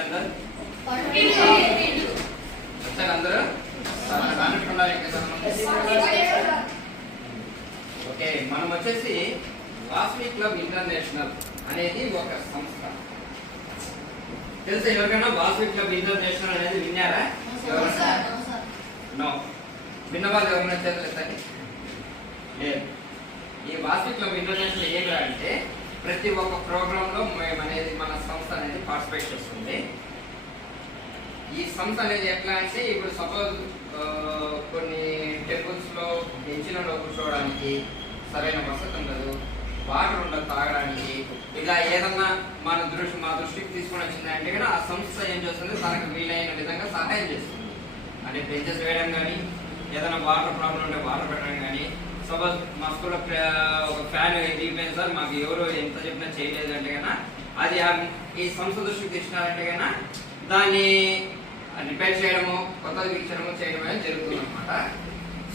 Standard వచ్చారు అందరూ okay. మనం వచ్చేసి వాసవి క్లబ్ ఇంటర్నేషనల్ అనేది ఒక సంస్థ. తెలుసా ఎవరికైనా వాసవి క్లబ్ ఇంటర్నేషనల్ అనేది విన్నారా? నో. విన్న వాళ్ళు ఎవరైనా చేతలేదండి? లేదు. ఈ వాసవి క్లబ్ ఇంటర్నేషనల్ ఏమిరా అంటే ప్రతి ఒక్క ప్రోగ్రామ్ లో మేము అనేది మన సంస్థ అనేది పార్టిసిపేట్ చేస్తుంది. ఈ సంస్థ అనేది ఎట్లా అంటే ఇప్పుడు సపోజ్ కొన్ని టెంపుల్స్ లో బెంచ్లలో కూర్చోవడానికి సరైన వసతి ఉండదు, వాటర్ ఉండదు తాగడానికి, ఇలా ఏదన్నా మా దృష్టికి తీసుకొని వచ్చిందంటే కూడా ఆ సంస్థ ఏం చేస్తుంది, తనకు వీలైన విధంగా సహాయం చేస్తుంది. అంటే బెంచెస్ వేయడం కానీ, ఏదైనా వాటర్ ప్రాబ్లం ఉంటే వాటర్ పెట్టడం కానీ. సపోజ్ మా స్కూల్లో ఒక ఫ్యాన్ దిగిపోయింది సార్, మాకు ఎవరు ఎంత చెప్పినా చేయలేదు అంటే కన్నా అది ఈ సంస్థ దృష్టికి తీసుకున్నారంటే కన్నా దాన్ని రిపేర్ చేయడము, కొత్తది ఇచ్చడము చేయడం అనేది జరుగుతుంది అనమాట.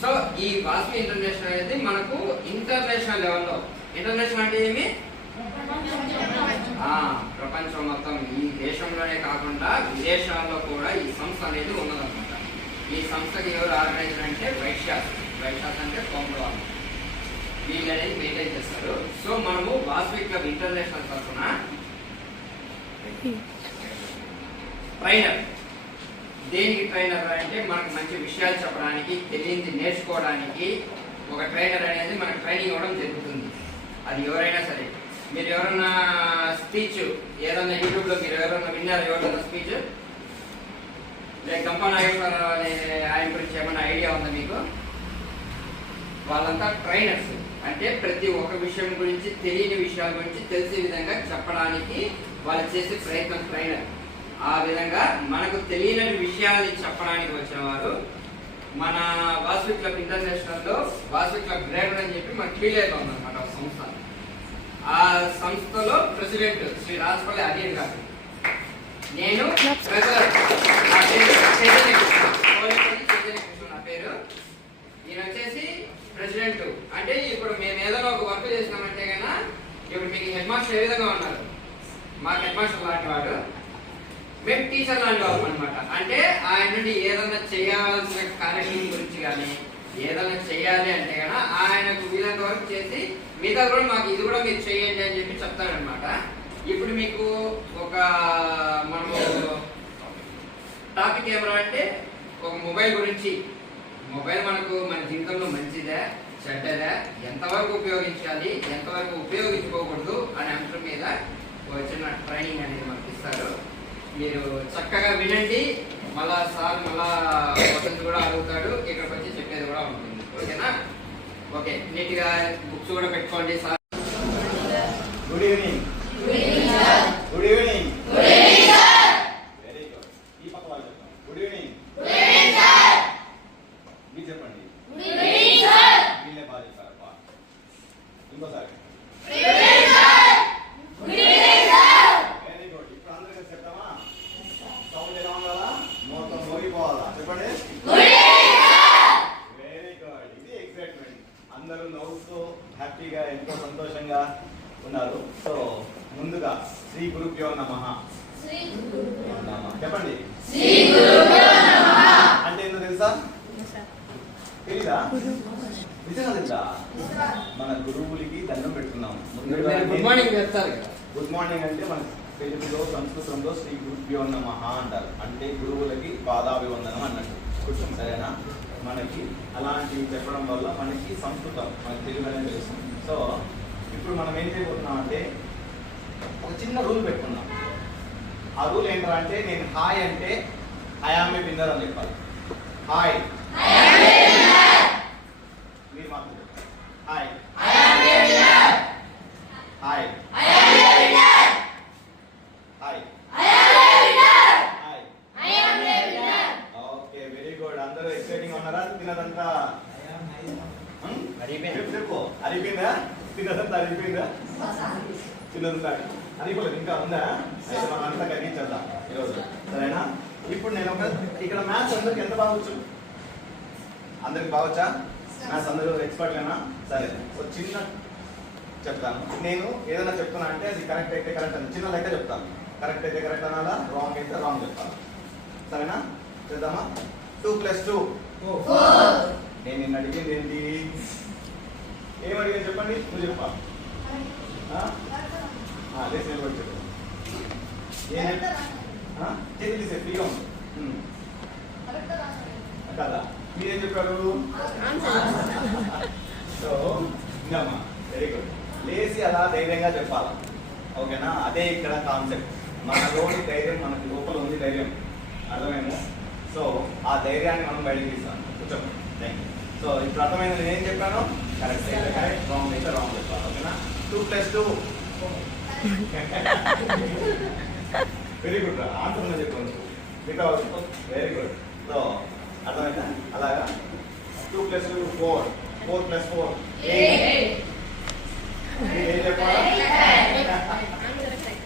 సో ఈ వాసవి ఇంటర్నేషనల్ అనేది మనకు ఇంటర్నేషనల్ లెవెల్లో, ఇంటర్నేషనల్ అంటే ఏమి ప్రపంచం మొత్తం, ఈ దేశంలోనే కాకుండా విదేశాల్లో కూడా ఈ సంస్థ అనేది ఉన్నదన్నమాట. ఈ సంస్థకి ఎవరు ఆర్గనైజర్ అంటే వైశ్యాస్ అంటే కోమరవాళ్ళు, వీళ్ళు అనేది మెయింటైన్ చేస్తారు. సో మనము వాసవి క్లబ్ ఇంటర్నేషనల్ తరఫున ట్రైనర్, దేనికి ట్రైనర్ అంటే మనకు మంచి విషయాలు చెప్పడానికి, తెలియంది నేర్చుకోవడానికి ఒక ట్రైనర్ అనేది మనకు ట్రైనింగ్ ఇవ్వడం జరుగుతుంది. అది ఎవరైనా సరే. మీరు ఎవరన్నా స్పీచ్ ఏదన్నా యూట్యూబ్లో మీరు ఎవరన్నా విన్నారా? ఎవరన్నా స్పీచ్ లేక గంపా నాగేశ్వరరావు అనే ఆయన గురించి ఏమైనా ఐడియా ఉందా మీకు? వాళ్ళంతా ట్రైనర్స్. అంటే ప్రతి ఒక్క విషయం గురించి, తెలియని విషయాల గురించి తెలిసే విధంగా చెప్పడానికి వాళ్ళు చేసే ప్రయత్నం ట్రైనర్. ఆ విధంగా మనకు తెలియని విషయాన్ని చెప్పడానికి వచ్చిన వారు మన వాసవి క్లబ్ ఇంటర్నేషనల్ లో వాసవి క్లబ్ గ్రేటర్ అని చెప్పి మన క్లీలేగా ఉందన్నమాట ఒక సంస్థ. ఆ సంస్థలో ప్రెసిడెంట్ శ్రీ రాజపల్లి అనిల్ గారు, నేను నా పేరు. ఈయన వచ్చేసి ప్రెసిడెంట్. అంటే ఇప్పుడు మేము ఏదైనా ఒక వర్క్ చేసినామంటే కన్నా, ఇప్పుడు మీకు హెడ్ మాస్టర్ ఏ విధంగా ఉన్నారు, మాకు హెడ్ మాస్టర్ లాంటి వాడు, మేము టీచర్ లాంటి వాళ్ళం అనమాట. అంటే ఆయన నుండి ఏదైనా చేయాల్సిన కార్యక్రమం గురించి కానీ ఏదైనా చేయాలి అంటే కన్నా ఆయనకు వీలంత వరకు చేసి మిగతా కూడా మాకు ఇది కూడా మీరు చేయండి అని చెప్పి చెప్తాడనమాట. ఇప్పుడు మీకు ఒక మనము టాపిక్ ఏమరా అంటే ఒక మొబైల్ గురించి, మొబైల్ మనకు మన జీవితంలో మంచిదా చెడ్డదా, ఎంతవరకు ఉపయోగించాలి, ఎంతవరకు ఉపయోగించుకోకూడదు అనే అంశం మీద ఒక చిన్న ట్రైనింగ్ అనేది మనకి ఇస్తారు. మీరు చక్కగా వినండి. మళ్ళా సార్ మళ్ళా క్వశ్చన్స్ కూడా అడుగుతాడు, ఇక్కడికి వచ్చి చెప్పేది కూడా ఉంటుంది. ఓకేనా? ఓకే, నీట్గా బుక్స్ కూడా పెట్టుకోండి. Sir good evening. Good evening. Very good. ఈ పక్క వాళ్ళు చెప్తాం. Good evening. మీరు చెప్పండి. వీళ్ళే బాగా చెప్తారప్ప. ఇంకోసారి. Very good. ఇప్పుడు అందరికీ చెప్తామా? సౌండ్ ఎలా ఉండాలా? మొత్తం మోగిపోవాలా? చెప్పండి. Very good. ఇది ఎక్సైట్మెంట్. అందరూ నవ్వుతూ హ్యాపీగా ఎంతో సంతోషంగా ఉన్నారు. సో ముందుగా శ్రీ గురుభ్యో నమః చెప్పండి. అంటే ఏంటో తెలుసా? తెలీదా? నిజంగా తెలుసా? మన గురువులకి దండం పెట్టుకున్నాం. గుడ్ మార్నింగ్ చెప్తారు. గుడ్ మార్నింగ్ అంటే మన తెలుగులో సంస్కృతంలో శ్రీ గురుభ్యో నమః అంటారు. అంటే గురువులకి పాదాభివందనం అన్నట్టు. కొంచెం సరేనా? మనకి అలాంటివి చెప్పడం వల్ల మనకి సంస్కృతం, మనకి తెలుగు అనేది తెలుస్తుంది. సో ఇప్పుడు మనం ఏం చేయబోతున్నాం అంటే ఒక చిన్న రూల్ పెట్టుకున్నాం. ఆ రూల్ ఏంటంటే అంటే నేను హాయ్ అంటే ఐ యామ్ ఏ విన్నర్ అని చెప్పాలి. హాయ్ మీరు మాత్రం hi hi hi. Okay, very good. అందరూ ఎక్సైటింగ్ ఉన్నారా? తినదంతా చెప్పు. అరిపోయిందా? తినదంతా అరిపోయిందా? తినదంతా అరిపోలేదు. ఇంకా ఉందా? అయితే మనం అంతా కనిపించేద్దాం ఈరోజు, సరేనా? ఇప్పుడు నేను ఇక్కడ మ్యాథ్స్ అందరికి ఎంత బాగొచ్చు? అందరికి బాగొచ్చా? మ్యాథ్స్ అందరూ ఎక్స్పర్ట్లేనా? సరే, ఒక చిన్న చెప్తాను. నేను ఏదైనా చెప్తున్నా అంటే అది కరెక్ట్ అయితే కరెక్ట్ అని చిన్న లెక్క చెప్తాను. కరెక్ట్ అయితే కరెక్ట్ అనాలా, రాంగ్ అయితే రాంగ్ చెప్పాలి. సరేనా? చేద్దామా? 2 + 2 నేను నిన్ను అడిగింది ఏంటి? ఏం అడిగాను చెప్పండి, నువ్వు చెప్పా. లేచి నిలబడి చెప్పు. ఏం చేతి తీసే ఫ్రీగా ఉంది కదా. మీరేం చెప్పారు? సో ఇంకమ్మా వెరీ గుడ్. లేచి అలా ధైర్యంగా చెప్పాలి. ఓకేనా? అదే ఇక్కడ కాన్సెప్ట్. మనలోని ధైర్యం, మనకి లోపల ఉంది ధైర్యం, అర్థమేమో. సో ఆ ధైర్యాన్ని మనం బయటకు తీస్తాం. కూర్చోండి. Thank you. సో ఇప్పుడు అర్థమైంది నేను ఏం చెప్పాను? కరెక్ట్ అయితే కరెక్ట్, రాంగ్ అయితే రాంగ్ చెప్పాలి. ఓకేనా? 2 + 2 వెరీ గుడ్ రా. ఆన్సర్ చెప్పండి. Because very good. సో అర్థమైందా? అలాగా 2 + 2 4, 4 + 4 8. ఏం చెప్పాలి?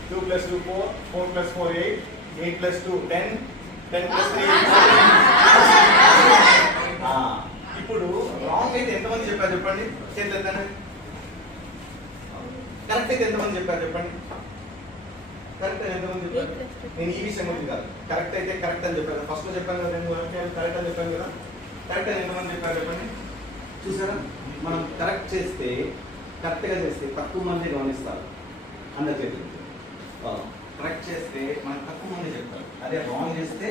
2 + 2 4, 4 + 4 8, 8 + 2 10, 10 + 3 ఇప్పుడు రాంగ్ అయితే ఎంతమంది చెప్పారు చెప్పండి? చేతులు ఎత్తండి. కరెక్ట్ అయితే ఎంతమంది చెప్పారు చెప్పండి? కరెక్ట్ అయితే ఎంతమంది చెప్పారు? నేను ఈ విషయం గురించి కాదు, కరెక్ట్ అయితే కరెక్ట్ అని చెప్పాను. ఫస్ట్ లో చెప్పాను కదా, నేను కరెక్ట్ అని చెప్పాను కదా. కరెక్ట్ అని ఎంతమంది చెప్పారు చెప్పండి? చూసారా? మనం కరెక్ట్ చేస్తే, కరెక్ట్గా చేస్తే తక్కువ మంది గమనిస్తారు. అందరి చేతులు కరెక్ట్ చేస్తే మనకు తక్కువ మంది చెప్తారు. అదే రాంగ్ చేస్తే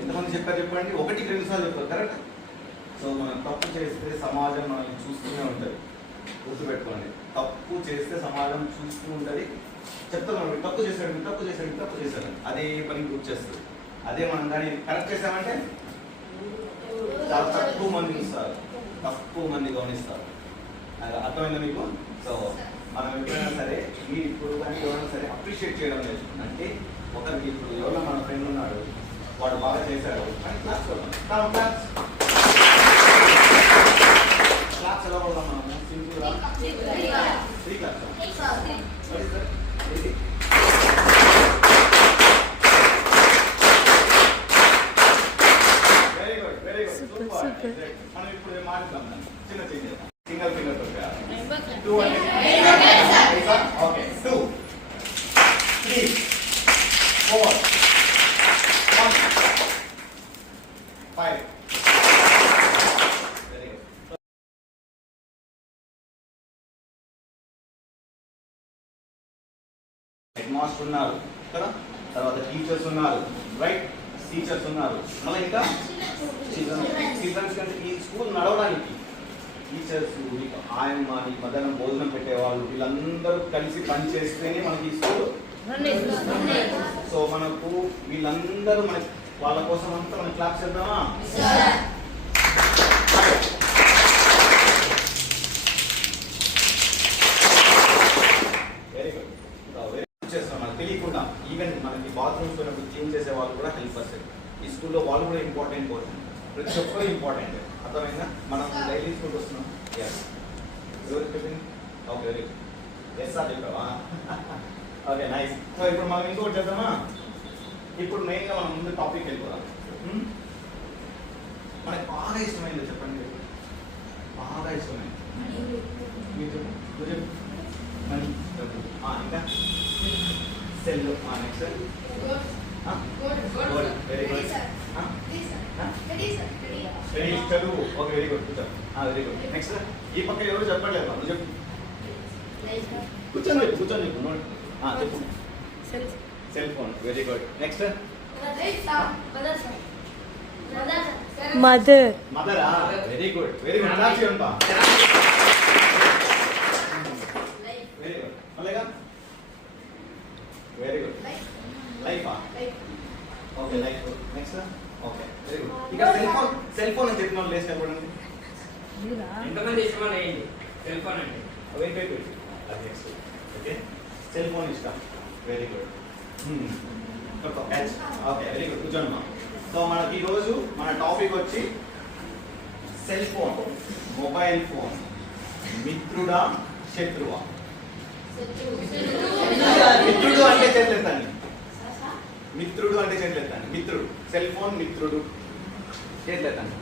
ఎంతమంది చెప్పారు చెప్పండి? 1, 2 సార్లు చెప్తారు. కరెక్ట్. సో మనం తప్పు చేస్తే సమాజం మనల్ని చూస్తూనే ఉంటుంది. గుర్తుపెట్టుకోండి, తప్పు చేస్తే సమాజం చూస్తూ ఉంటుంది. చెప్తాను, తప్పు చేశాడు, తప్పు చేశాడు, తప్పు చేశాడు, అదే పని గుర్తు చేస్తుంది. అదే మనం దాన్ని కరెక్ట్ చేసామంటే చాలా తక్కువ మంది ఇస్తారు, తక్కువ మంది గమనిస్తారు. అది అర్థమైందా మీకు? సో మనం ఎప్పుడైనా సరే, మీరు ఇప్పుడు కానీ ఎవరైనా సరే అప్రిషియేట్ చేయడం లేదు. అంటే ఒకరికి ఇప్పుడు ఎవరో మన ఫ్రెండ్ ఉన్నాడు, వాడు బాగా చేశాడు, క్లాస్ క్లాస్ ఎలా కొడదాం మనము? సింపుల్గా 3 class. Very good, very good, super. మనం ఇప్పుడు మాట్లాడదాం, చిన్న చేంజ్ చేద్దాం. సింగిల్ ఫింగర్ తో 2 అంటే okay 2 3 4 1 5. Very good. Head master ఉన్నారు కదా, తర్వాత టీచర్స్ ఉన్నారు, రైట్? టీచర్స్ ఉన్నారు, మళ్ళీ ఇంకా చిల్డ్రన్స్ కంటే ఈ స్కూల్ నడవడానికి టీచర్స్, మీకు ఆయమ్మ, నీకు మధ్యాహ్నం భోజనం పెట్టేవాళ్ళు, వీళ్ళందరూ కలిసి పని చేస్తేనే మనకి ఈ స్కూల్. సో మనకు వీళ్ళందరూ మన వాళ్ళ కోసం అంతా మనం క్లాస్ చేద్దామా? వెరీ గుడ్, వెరీ గుడ్ చేస్తాం. మనకు తెలియకుండా ఈవెన్ మనకి బాత్రూమ్స్ పోయినప్పుడు క్లీన్ చేసే వాళ్ళు కూడా హెల్ప్ వస్తుంది. ఈ స్కూల్లో వాళ్ళు కూడా ఇంపార్టెంట్ పర్సన్, ప్రతి ఒక్కరు ఇంపార్టెంట్. అర్థమైందా? మనం డైలీ స్కూల్కి వస్తున్నాం. Yes, okay, very good. Yes sir చెప్పావా? Okay, nice. సో ఇప్పుడు మనం ఇంకొకటి చేద్దామా? ఇప్పుడు మెయిన్గా మనం ముందు టాపిక్ వెళ్ళిపోదాం. మనకి బాగా ఇష్టమైంది చెప్పండి, బాగా ఇష్టమైంది మీకు ఇంకా cell. Next very good. Study చదువు. Okay, very good, very good. Next ఈ పక్క ఎవరు చెప్పట్లేదు, నువ్వు చెప్పు. కూర్చొని చెప్పు, కూర్చొని చెప్పు. చెప్పు. Cell phone. Very good. Next mother. మదరా? Very good, very good. Class ఇవ్వండి. Very good. మళ్ళీగా వెరీ గుడ్. లైఫా? Okay, life. Next okay, very good. ఇక సెల్ ఫోన్ అని చెప్పిన వాళ్ళు లేచి చెప్పండి. ఎంతమంది ఇష్టమో లేండి సెల్ ఫోన్ అంటే? వెయిట్ వెయిట్ వెయిట్, అది నెక్స్ట్. ఓకే, సెల్ ఫోన్ ఇష్టం. Very good. Okay, very good. కూర్చోండి. సో మనకి ఈరోజు మన టాపిక్ వచ్చి సెల్ ఫోన్, మొబైల్ ఫోన్ మిత్రుడా శత్రువా? మిత్రుడు అంటే చేతులెత్తండి. మిత్రుడు అంటే చేతులెత్తండి. మిత్రుడు, సెల్ ఫోన్ మిత్రుడు, చేతులెత్తండి.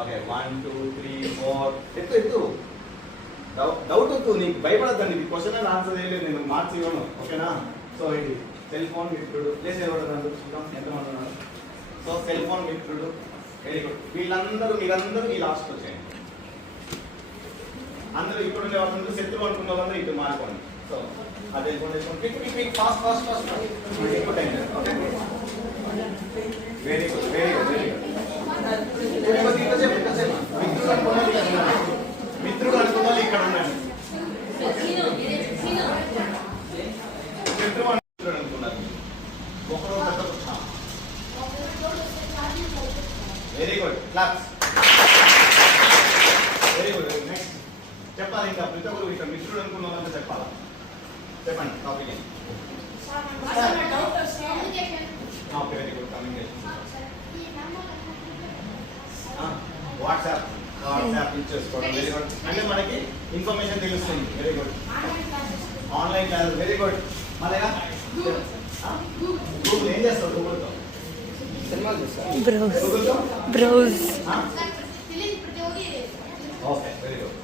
ఓకే, 1 2 3 4. ఎత్తు. డౌట్ వద్దు, నీకు భయపడద్దండి. ఇది క్వశ్చన్ అండ్ ఆన్సర్ చేయలేదు, నేను మార్క్స్ ఇవ్వను. ఓకేనా? సో ఇది సెల్ ఫోన్ మిత్రుడు ప్లేస్ ఎవరు చూద్దాం ఎంతమంది ఉన్నారు. సో సెల్ ఫోన్ మిత్రుడు వెరీ గుడ్. మీరందరూ ఈ లాస్ట్ వచ్చేయండి. అందరూ ఇప్పుడు ఉండే వాళ్ళు శత్రువు అనుకున్న వాళ్ళందరూ ఇటు మార్చుకోండి. సో అదే క్విక్ ఫాస్ట్ ఎక్కువ టైం లేదు. ఓకే వెరీ గుడ్ మిత్రుడు అనుకున్న వాళ్ళు ఇక్కడ ఉండండి. శత్రువు అనుకున్నారు ఒకరు very good claps. Very good. Next చెప్పాలి ఇంకా ప్రతి ఒక్కరు ఇక్కడ మిత్రుడు అనుకున్న వాళ్ళంతా చెప్పాలా? చెప్పండి టాపిక్ ఏంటి? Okay very good. Communication WhatsApp use చేసుకోవడం వెరీ గుడ్. అంటే మనకి ఇన్ఫర్మేషన్ తెలుస్తుంది. Very good. Online class very good. మళ్ళీ గూగుల్ ఏం చేస్తావు? గూగుల్తో browse okay very good.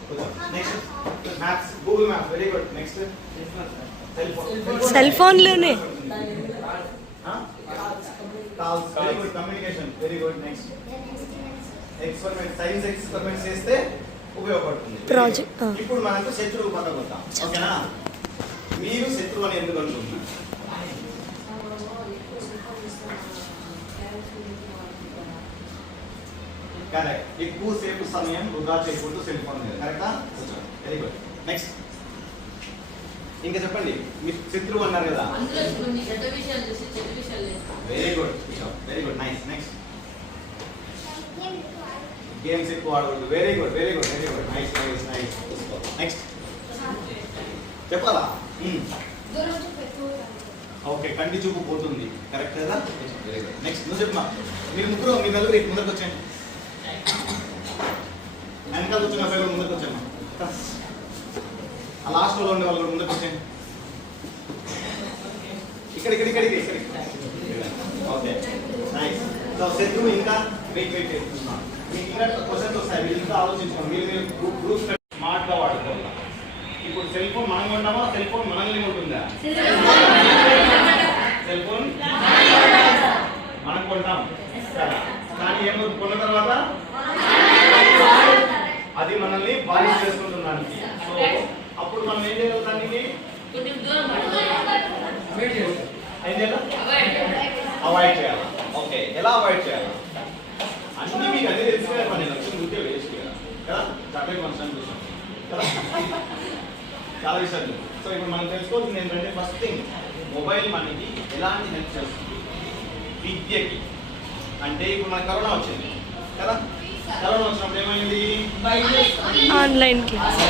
Next maps Google maps very good. Next cell ఫోన్లోనే calls very good. Communication very good. Next experiment science experiments చేస్తే ఉపయోగపడుతుంది. ప్రాజెక్ట్ ఇప్పుడు మనకు శత్రువు పదం వద్దాం. ఓకేనా? మీరు శత్రువు అని ఎందుకు అనుకుంటున్నారు? కరెక్ట్. ఎక్కువసేపు సమయం వృధా చేయకూడదు సెల్ ఫోన్ మీద. కరెక్టా? Very good. నెక్స్ట్ ఇంకా చెప్పండి. మీరు శత్రువు అన్నారు కదా. Very good very good. Nice. Next games ఎక్కువ ఆడకూడదు. Very good nice. నెక్స్ట్ చెప్పాలా? ఓకే కంటి చూపు పోతుంది. కరెక్ట్ కదా? Very good. నెక్స్ట్ నువ్వు చెప్పమా. మీరు ముగ్గురు మీ నలుగురు ముందరికి వచ్చేయండి. వెనకాల వచ్చిన అబ్బాయి కూడా ముందుకు వచ్చామ్మా. ఆ లాస్ట్ లో ఉండే వాళ్ళు కూడా ముందుకు వచ్చేయండి. ఇక్కడికి ఓకే నైస్. సో శత్రువు ఇంకా వెయిట్ మీకు ఇంకా క్వశ్చన్స్ వస్తాయి. మీరు ఇంకా ఆలోచించుకోండి. మీరు గ్రూప్ స్మార్ట్గా వాడుకోవాలి. ఇప్పుడు సెల్ ఫోన్ మనం కొంటామా? సెల్ ఫోన్ మనల్ని ఉంటుందా? సెల్ ఫోన్ మనం కొంటాం కదా. కానీ ఏమవుతుంది కొన్న తర్వాత అది మనల్ని బాధ్యత చేసుకుంటున్నాను. సో అప్పుడు మనం ఏం చేయాలి? దానికి అవాయిడ్ చేయాలి. ఓకే ఎలా అవాయిడ్ చేయాలి? అన్ని మీకు అన్ని తెలుసుకునే పని లక్ష్యం ఉంటే వేస్ట్ కదా. చక్కగా మనసు చూసాం కదా చాలా విషయాలు. సో ఇప్పుడు మనం తెలుసుకోవాల్సింది ఏంటంటే ఫస్ట్ థింగ్ మొబైల్ మనకి ఎలాంటి హెల్ప్ చేస్తుంది విద్యకి. అంటే ఇప్పుడు మనకి కరోనా వచ్చింది కదా. కరోనా వచ్చినప్పుడు ఏమైంది? Online class.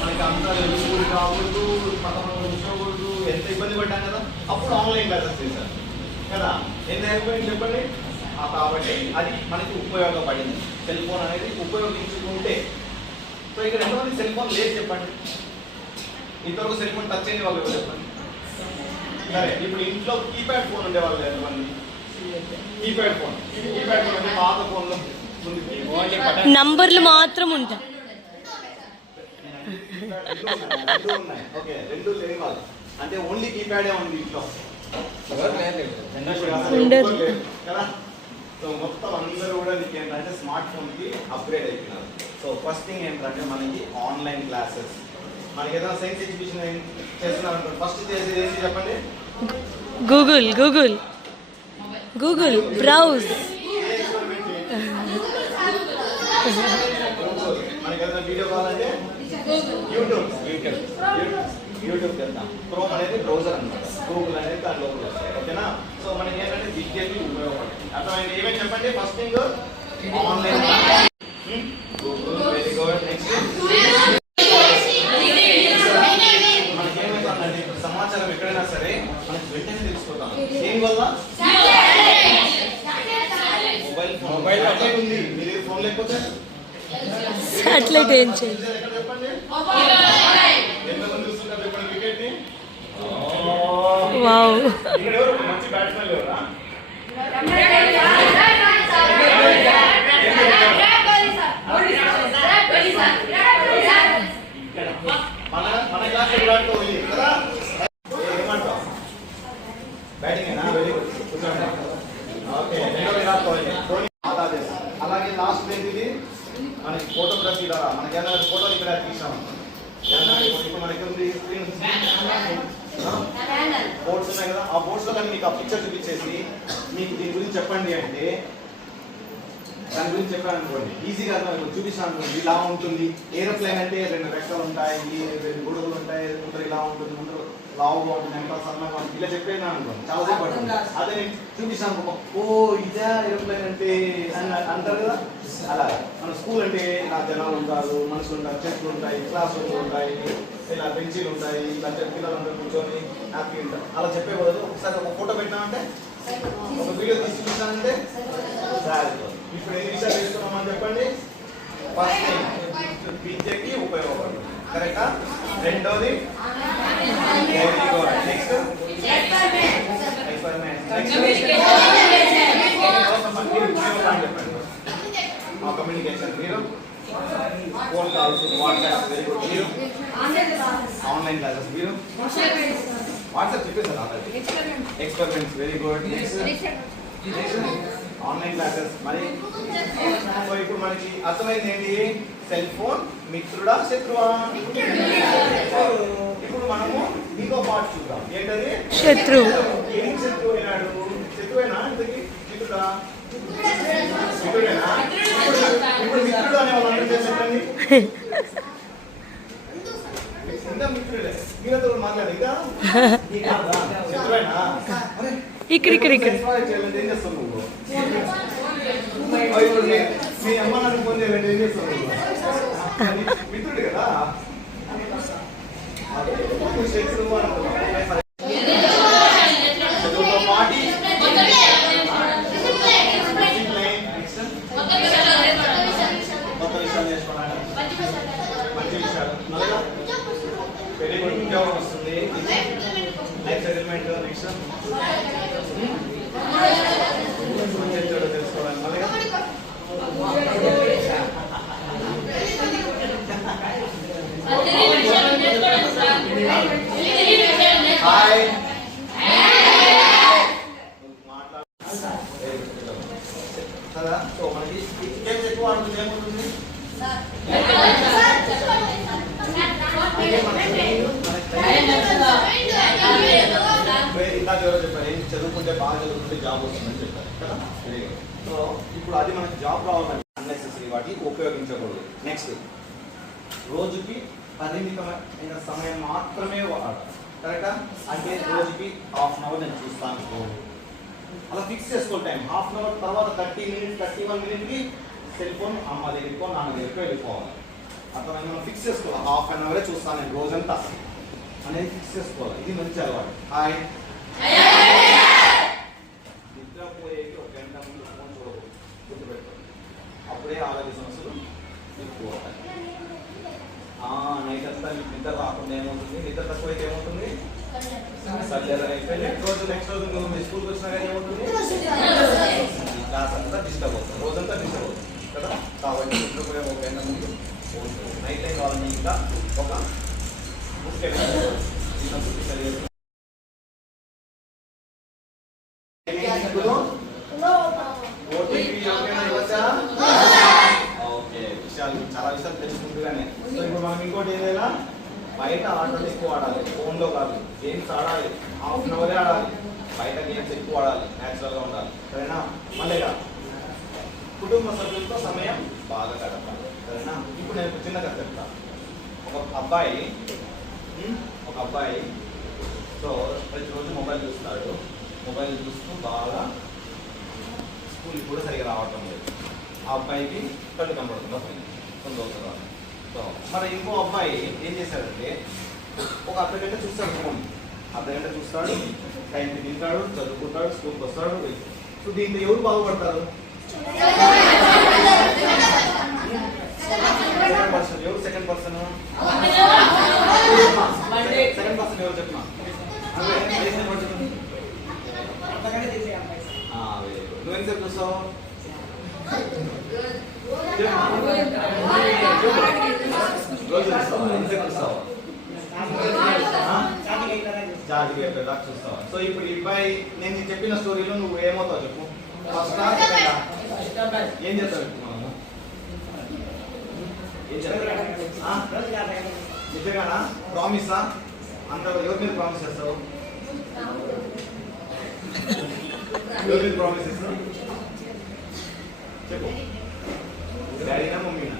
మనకి అంతా ఊరు కాకూడదు, పక్కన కూర్చోకూడదు, ఎంత ఇబ్బంది పడ్డాం కదా. అప్పుడు ఆన్లైన్ క్లాసెస్ చేశారు కదా. ఎంత అయిపోయింది చెప్పండి. కాబట్టి అది మనకి ఉపయోగపడింది. సెల్ ఫోన్ అనేది ఉపయోగించుకుంటే. సో ఇక్కడ ఎంతమంది సెల్ ఫోన్ లేదు చెప్పండి. ఇంతవరకు సెల్ ఫోన్ టచ్ అయ్యే వాళ్ళు ఎవరు చెప్పండి. సరే ఇప్పుడు ఇంట్లో కీప్యాడ్ ఫోన్ ఉండేవాళ్ళు ఎంతమంది? కీప్యాడ్ ఫోన్ అంటే పాత ఫోన్లో నంబర్లు మాత్రం ఉంటాయి. ఓకే రెండు లేని వాళ్ళు అంటే ఓన్లీ కీప్యాడే ఉంది ఇంట్లో కదా. సో మొత్తం అందరూ కూడా నీకు ఏంటంటే స్మార్ట్ ఫోన్ కి అప్గ్రేడ్ అయిపోయినారు. సో ఫస్ట్ థింగ్ ఏంటంటే మనకి ఆన్లైన్ క్లాసెస్. మనకి ఏదైనా సైన్స్ ఎగ్జిబిషన్ చేస్తున్నారంటే ఫస్ట్ చేసేది ఏంటి చెప్పండి? Google browse. మనకి ఏదైనా వీడియో కావాలంటే యూట్యూబ్ చేద్దాం. క్రోమ్ అనేది బ్రౌజర్ అనమాట. గూగుల్ అనేది దాని లోపల వస్తాయి. ఓకేనా? సో మనకి ఏంటంటే విద్యకి ఉపయోగపడుతుంది. అర్థమైంది? ఏమేమి చెప్పండి? First thing online Google. Very good. Next మనకి ఏమవుతుందండి సమాచారం ఎక్కడైనా సరే మనకి వెంటనే తెలుసుకుంటాం. దేనివల్ల? మొబైల్ ఉంది. మీరు ఫోన్ లేకపోతే సాటిలైట్ ఏం చేయాలి? వావ్ మంచి బ్యాట్స్మెన్ లేవరా? మన క్లాస్ విరాట్ కోహ్లీ కదా. ఏమంటావు? టోయిలెట్ అలాగే లాస్ట్ ఏంటిది మనకి ఫోటోగ్రఫీ ద్వారా మనకి ఏదైనా ఫోటోలు ఇక్కడ తీసాము ఇప్పుడు మనకి ఉంది స్క్రీన్ బోర్డ్స్ ఉన్నాయి కదా ఆ బోర్డ్స్ లో కానీ మీకు ఆ పిక్చర్ చూపించేసి మీకు దీని గురించి చెప్పండి అంటే దాని గురించి చెప్పాను అనుకోండి ఈజీగా అర్థం చూపిస్తాను అనుకోండి ఇలా ఉంటుంది ఏరోప్లేన్ అంటే 2 రెక్కలు ఉంటాయి 2 గొడుగులు ఉంటాయి ముందర ఇలా ఉంటుంది ముందర లావుగా ఉంటుంది వెనకాల సన్నగా ఉంటుంది ఇలా చెప్పేనా అనుకోండి చాలా సేపు పడుతుంది అదే నేను చూపిస్తాను అనుకో ఓ ఇదే ఏరోప్లేన్ అంటే అని అంటారు కదా అలా మన స్కూల్ అంటే ఇలా జనాలు ఉంటారు మనుషులు ఉంటారు చెట్లు ఉంటాయి క్లాస్ రూమ్లు ఉంటాయి ఇలా బెంచీలు ఉంటాయి ఇలా పిల్లలందరూ కూర్చొని హ్యాపీ ఉంటారు అలా చెప్పే బదులు ఒకసారి ఒక ఫోటో పెట్టామంటే ఒక వీడియో తీసి చూపిస్తానంటే ఇప్పుడు ఎన్ని విషయాలు తెలుసుకున్నామని చెప్పండి ఫస్ట్ విద్యకి ఉపయోగపడుతుంది కరెక్టా రెండోది నెక్స్ట్ కమ్యూనికేషన్ మీరు phone calls WhatsApp very good మీరు ఆన్లైన్ క్లాసెస్ మీరు వాట్సాప్ చెప్పేసారు already experiments very good next online classes మరి సో ఇప్పుడు మనకి అర్థమైంది ఏంటి సెల్ ఫోన్ మిత్రుడా శత్రువా ఇప్పుడు మనము ఇంకో పార్ట్ చూద్దాం ఏంటది శత్రువు. ఏం శత్రువు అయినాడు శత్రువేనా ఇంతకి మిత్రుడా మిత్రుడేనా ఇప్పుడు మిత్రుడు అనే వాళ్ళు అందరూ చెప్పండి ఇంకా మిత్రుడే మీరతో మాట్లాడు ఇంకా శత్రువేనా ఇక్కడ ఏం చేస్తావు నువ్వు మీ అమ్మ నాకు ఫోన్ చేయాలంటే ఏం చేస్తావు నువ్వు మిత్రుడు కదా చదువుతో పాటి కొత్త విషయాలు నేర్చుకోవాలి మంచి విషయాలు వెరీ గుడ్ ఉద్యోగం వస్తుంది లైఫ్ సెటిల్మెంట్ నెక్స్ట్ తెలుసుకోవాలి హాయ్ కదా సో మనకి గేమ్స్ ఎక్కువ ఆడుతుంది ఏముంటుంది ఇందాక ఎవరో చెప్పారు ఏంటి చదువుకుంటే బాగా చదువుకుంటే జాబ్ వస్తుందని చెప్పారు కదా సో ఇప్పుడు అది మనకి జాబ్ రావాలంటే అన్నెసెసరీ వాటికి ఉపయోగించకూడదు నెక్స్ట్ రోజుకి పరిమితమైన సమయం మాత్రమే వాడాలి కరెక్టా అంటే రోజుకి ½ అవర్ నేను చూస్తాను అలా ఫిక్స్ చేసుకో టైం ½ అవర్ తర్వాత 30 మినిట్స్ 31 మినిట్కి సెల్ ఫోన్ అమ్మ దగ్గరికో నాన్న దగ్గరికో వెళ్ళిపోవాలి అట్లా మనం ఫిక్స్ చేసుకోవాలి ½ అవరే చూస్తాను నేను రోజంతా అనేది ఫిక్స్ చేసుకోవాలి ఇది మంచి అలవాటు హాయ్ నిద్రపోయేకి 1 గంట ముందు ఫోన్ చూడకూడదు గుర్తుపెట్టుకోండి అప్పుడే ఆరోగ్య సమస్యలు ఎక్కువ అవుతాయి నైట్ అంతా మీకు నిద్ర రాకుండా ఏమవుతుంది నిద్ర తక్కువైతే ఏమవుతుంది నెక్స్ట్ రోజు నువ్వు మీ స్కూల్కి వచ్చినా కానీ ఏమవుతుంది క్లాస్ అంతా డిస్టర్బ్ అవుతుంది రోజంతా డిస్టర్బ్ అవుతుంది కదా కాబట్టి నిద్రపోయే 1 గంట ముందు నైట్ టైం వాళ్ళని ఇంకా ఒక ఓకే విషయాలు చాలా విషయాలు తెలుసుకుంటుగానే సో ఇప్పుడు మనం ఇంకోటి ఏదైనా బయట ఆటలు ఎక్కువ ఆడాలి ఫోన్లో కాదు గేమ్స్ ఆడాలి ½ అవరే ఆడాలి బయట గేమ్స్ ఎక్కువ ఆడాలి న్యాచురల్గా ఉండాలి సరేనా మళ్ళీ కుటుంబ సభ్యులతో సమయం బాగా గడపాలి సరేనా ఇప్పుడు నేను చిన్న కథ చెప్తాను ఒక అబ్బాయి సో ప్రతిరోజు మొబైల్ చూస్తాడు మొబైల్ చూస్తూ బాగా స్కూల్కి కూడా సరిగా రావటం లేదు ఆ అబ్బాయికి కళ్ళు కనబడుతుందా పైన కొన్ని రోజుల తర్వాత సో మరి ఇంకో అబ్బాయి ఏం చేశాడంటే ఒక అర్ధగంట చూస్తాడు ఫోన్ అర్ధగంట చూస్తాడు టైంకి తింటాడు చదువుకుంటాడు స్కూల్కి వస్తాడు సో దీంట్లో ఎవరు బాగుపడతారు ఎవరు సెకండ్ పర్సన్ ఎవరు చెప్పిన నువ్వెంతసేపు చూస్తావు రోజు చూస్తావా ఎంతసేపు చూస్తావా జాతికి దాకా చూస్తావా సో ఇప్పుడు ఈ అబ్బాయి నేను చెప్పిన స్టోరీలో నువ్వు ఏమవుతావు చెప్పు ఫస్ట్ సెకండ్ ఏం చేస్తాం ఇప్పుడు మనము? ఏం చేస్తాం? నిజంగానా? ప్రామిసా? అంత ఎవరి మీద ప్రామిస్ చేస్తావు? ఎవరి మీద ప్రామిస్ చేస్తావు చెప్పు. డాడీనా మమ్మీనా?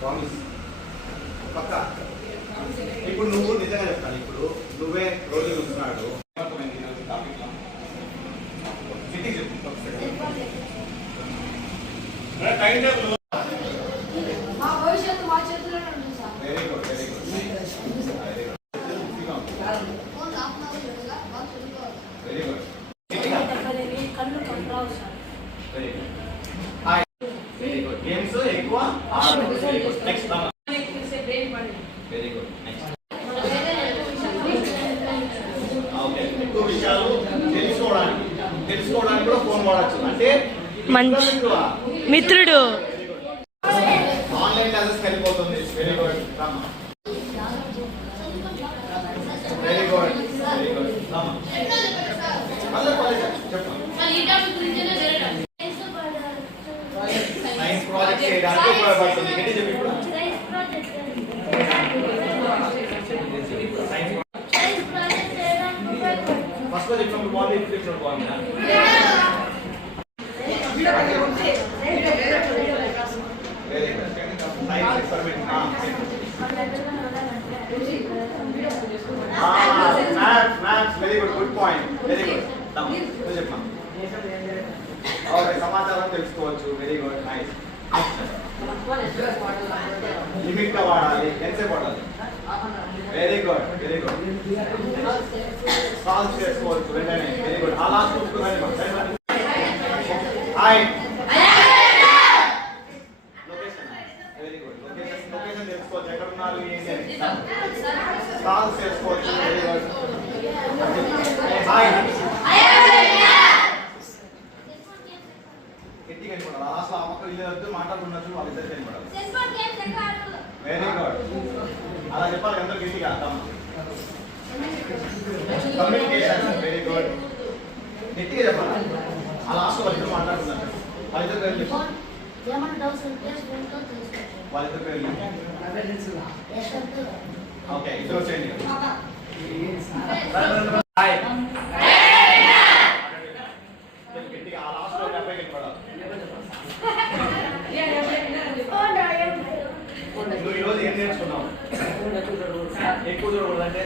ప్రామిస్ పక్కా. ఇప్పుడు నువ్వు నిజంగా చెప్తాను, ఇప్పుడు నువ్వే రోజు చూస్తున్నాడు మా భవిష్యత్తు మా చేతిలోనే ఉంది sir. Very good very good very good కళ్ళు కంట్రావు sir. Very good very good. Games ఎక్కువ next very good next. Okay, ఎక్కువ విషయాలు తెలుసుకోవడానికి కూడా ఫోన్ వాడచ్చు. అంటే మిత్రుడు ఆన్లైన్ క్లాసెస్ వెళ్ళిపోతుంది. Very good very good very good. చెప్పండి. సైన్స్ ప్రాజెక్ట్ చేయడానికి ఉపయోగపడుతుంది. ఏంటి చెప్పి ఇప్పుడు సైన్స్ ఫస్ట్ లో చెప్పినప్పుడు బాగుంది, ఇప్పుడు చెప్పినప్పుడు బాగుందా? Very good. Science experiment maths very good, good point, very good. నువ్వు చెప్పమా. ఓకే, సమాచారం తెలుసుకోవచ్చు. Very good nice. లిమిట్ గా వాడాలి. ఎంతసేపు వాడాలి? Very good very good. Solve చేసుకోవచ్చు వెంటనే. Very good. ఆ last hi location. Very good. Location తెలుసుకోవచ్చు, ఎక్కడ ఉన్నారు ఏంటి అని సాల్వ్ చేసుకోవచ్చు. Very good. హాయ్ గట్టిగా కనపడాలి. లాస్ట్ ఆ పక్క వీళ్ళిద్దరు మాట్లాడుతున్నట్టు వాళ్ళిద్దరు కనపడాలి. Very good. అలా చెప్పాలి అందరూ గట్టిగా. Communication very good. గట్టిగా చెప్పాలి. ఆ లాస్ట్ వాళ్ళిద్దరు మాట్లాడుతున్నారు. వాళ్ళిద్దరు పేర్లు చెప్పు. వాళ్ళిద్దరు పేర్లు ఓకే, ఇద్దరు వచ్చేయండి. హాయ్ గట్టిగా ఆ లాస్ట్ లో అబ్బాయి కనపడాలి. నువ్వు ఈరోజు ఏం నేర్చుకున్నావు? ఎక్కువ చూడకూడదు అంటే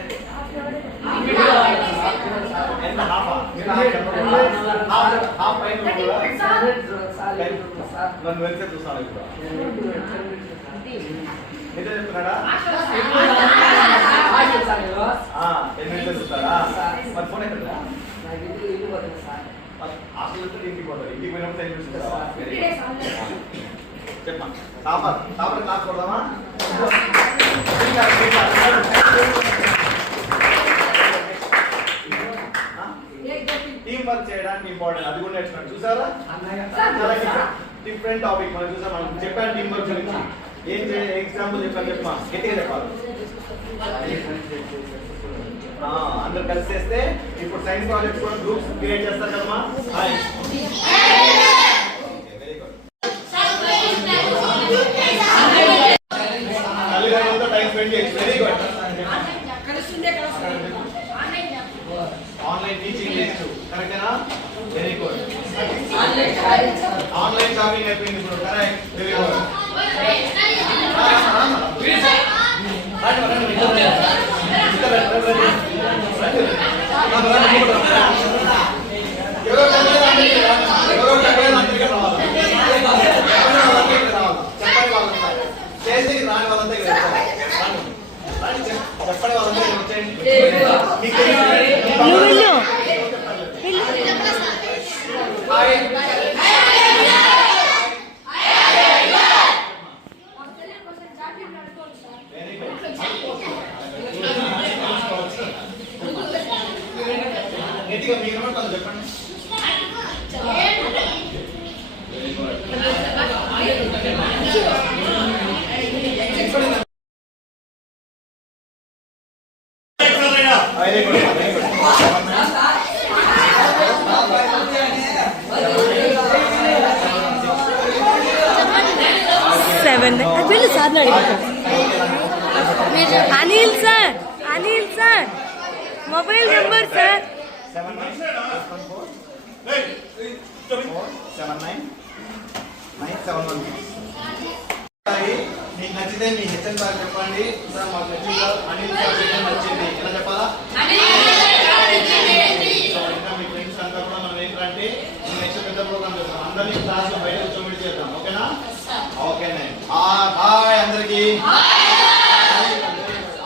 ఎంత? హాఫ్ పైన నన్ను వెళ్తే చూస్తాను. ఇప్పుడు ఎంత చెప్తున్నాడా? 10 నిమిషాలు చూస్తారా? మరి ఫోన్ ఎక్కడ? హాస్టల్ ఇంటికి పోతారు. ఇంటికి పోయినప్పుడు 10 నిమిషాలు చూస్తావా? చెప్పమా. టాపర్ క్లాస్ కొడదామా? టీం వర్క్ చేయడానికి ఇంపార్టెంట్, అది కూడా నేర్చుకోండి. చూసారా? డిఫరెంట్ టాపిక్ మనం చూసాం. మనం చెప్పాను టీం వర్క్ గురించి. ఏం ఎగ్జాంపుల్ చెప్పాను చెప్పమా. గట్టిగా చెప్పాలి. అందరు కలిసి చేస్తే ఇప్పుడు సైన్స్ ప్రాజెక్ట్స్ కూడా గ్రూప్స్ క్రియేట్ చేస్తారు కదమ్మా. తల్లిదండ్రులతో టైం స్పెండ్ చేయొచ్చు. Very good. ఆన్లైన్ టీచింగ్ చేయొచ్చు. కరెక్టేనా? Very good. ఆన్లైన్ షాపింగ్ అయిపోయింది ఇప్పుడు. కరెక్ట్. Very good. చేసి రాని వాళ్ళంతా చెప్పండి. వాళ్ళంతా వచ్చేయండి. గట్టిగా మీరు చెప్పండి. Very good very good. ఇవన్నీ అది వెళ్ళి సార్లు అడిగారు Anil sir mobile number sir 79971971. మీకు నచ్చితే మీ హెచ్ఎన్ సార్ చెప్పండి. సార్ మాకు నచ్చింది, అనిల్ సార్ నచ్చింది. ఎలా చెప్పాలా?